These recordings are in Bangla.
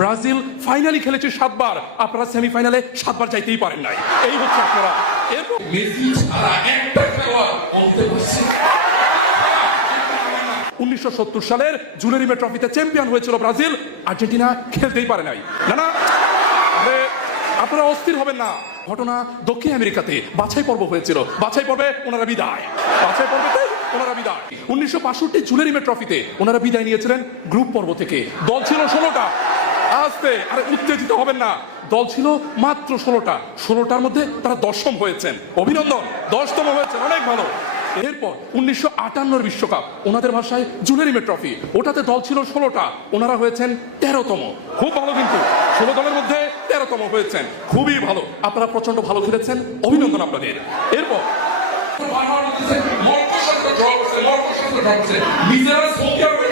ব্রাজিল ফাইনালি খেলেছে 7 বার, আপনারা সেমিফাইনালে 7 বার যাইতেই পারেন নাই। এই হচ্ছে আপনারা। এরপর মেসি ছাড়া একটা খেলোয়াড় বলতে পারছে 1970 সালের জুলেরিমে ট্রফিতে চ্যাম্পিয়ন হয়েছিল ব্রাজিল, আর্জেন্টিনা খেলতেই পারে নাই। না আরে আপনারা অস্থির হবেন না। ঘটনা দক্ষিণ আমেরিকাতে বাছাই পর্ব হয়েছিল, বাছাই পর্বে ওনারা বিদায়, বাছাই পর্বতে ওনারা বিদায়। 1962 জুলেরিমে ট্রফিতে ওনারা বিদায় নিয়েছিলেন গ্রুপ পর্ব থেকে। দল ছিল 16টা। আস্তে আরে উত্তেজিত হবেন না, দল ছিল মাত্র 16টা। 16টার মধ্যে তারা 10ম হয়েছেন, অভিনন্দন, 10তম হয়েছেন, অনেক ভালো। এরপর 1958 বিশ্বকাপ, ওনাদের ভাষায় জুলেরিমে ট্রফি, ওটাতে দল ছিল 16টা, ওনারা হয়েছেন 13তম। খুব ভালো, কিন্তু 16 দলের মধ্যে 13তম হয়েছেন, খুবই ভালো। আপনারা প্রচন্ড ভালো খেলেছেন, অভিনন্দন আপনাদের। এরপর বারবার বলতেছে মরক্কোর সাথে ড্র করছে, মরক্কোর সাথে ড্র করছে, নিজেরা সৌদি আরবে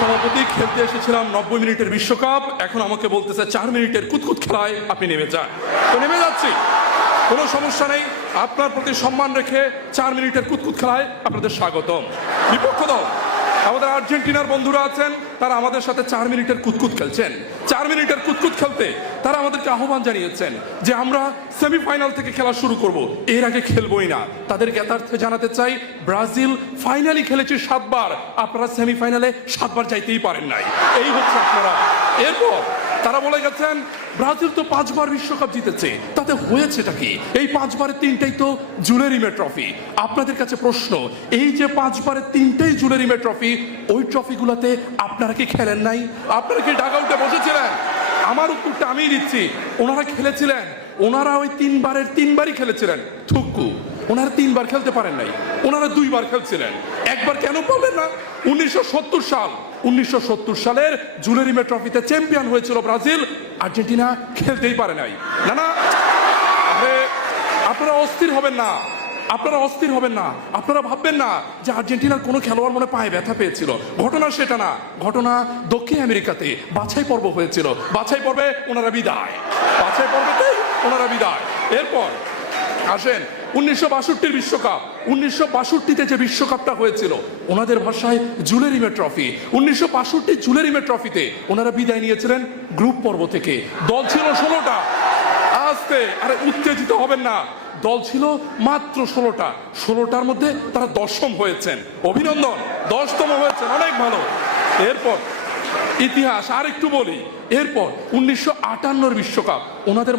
সভাপতি। খেলতে এসেছিলাম 90 মিনিটের বিশ্বকাপ, এখন আমাকে বলতেছে 4 মিনিটের কুতকুত খেলায় আপনি নেমে যান। তো নেমে যাচ্ছি, কোনো সমস্যা নেই। আপনার প্রতি সম্মান রেখে 4 মিনিটের কুতকুত খেলায় আপনাদের স্বাগতম। বিপক্ষ দল আমাদের আর্জেন্টিনার বন্ধুরা আছেন, তারা আমাদের সাথে 4 মিনিটের কুতকুত খেলছেন। 4 মিনিটের কুতকুত খেলতে তারা আমাদেরকে আহ্বান জানিয়েছেন যে আমরা সেমিফাইনাল থেকে খেলা শুরু করব, এর আগে খেলবই না। তাদের জ্ঞাতার্থে জানাতে চাই, ব্রাজিল ফাইনালি খেলেছে 7 বার, আপনারা সেমিফাইনালে 7 বার যাইতেই পারেন নাই। এই হচ্ছে আপনারা। এরপর তারা বলে গেছেন ব্রাজিল তো 5 বার বিশ্বকাপ জিতেছে, তাতে হয়েছেটা কি? এই 5 বারের 3টাই তো জুলেরিমে ট্রফি। আপনাদের কাছে প্রশ্ন, এই যে 5 বারের 3টাই জুলেরিমে ট্রফি, ওই ট্রফিগুলোতে আপনারা কি খেলেন নাই? আপনারা কি ডাগআউটে বসেছিলেন? আমার উত্তরটা আমিই দিচ্ছি, ওনারা খেলেছিলেন। ওনারা ওই 3 বারের 3 বারই খেলেছিলেন। থুক্কু, ওনারা 3 বার খেলতে পারেন নাই, ওনারা 2 বার খেলছিলেন। একবার কেন পারলেন না? 1970 সালের জুলেরিমে ট্রফিতে চ্যাম্পিয়ন হয়েছিল ব্রাজিল, আর্জেন্টিনা খেলতেই পারে নাই। না আরে আপনারা অস্থির হবেন না, আপনারা অস্থির হবেন না। আপনারা ভাববেন না যে আর্জেন্টিনার কোনো খেলোয়াড় মনে পায়ে ব্যথা পেয়েছিল। ঘটনা সেটা না, ঘটনা দক্ষিণ আমেরিকাতে বাছাই পর্ব হয়েছিল, বাছাই পর্বে ওনারা বিদায়, বাছাই পর্বতেই ওনারা বিদায়। এরপর আসেন 1962 বিশ্বকাপ। 1962-তে যে বিশ্বকাপটা হয়েছিল, ওনাদের ভাষায় জুলেরিমে ট্রফি। 1962 জুলেরিমে ট্রফিতে ওনারা বিদায় নিয়েছিলেন গ্রুপ পর্ব থেকে। দল ছিল 16টা। আস্তে আরে উত্তেজিত হবেন না, দল ছিল মাত্র 16টা। 16টার মধ্যে তারা 10ম হয়েছেন, অভিনন্দন, 10তম হয়েছেন, অনেক ভালো। এরপর ইতিহাস আর একটু বলি। এরপর 1958 বিশ্বকাপ, ওনাদের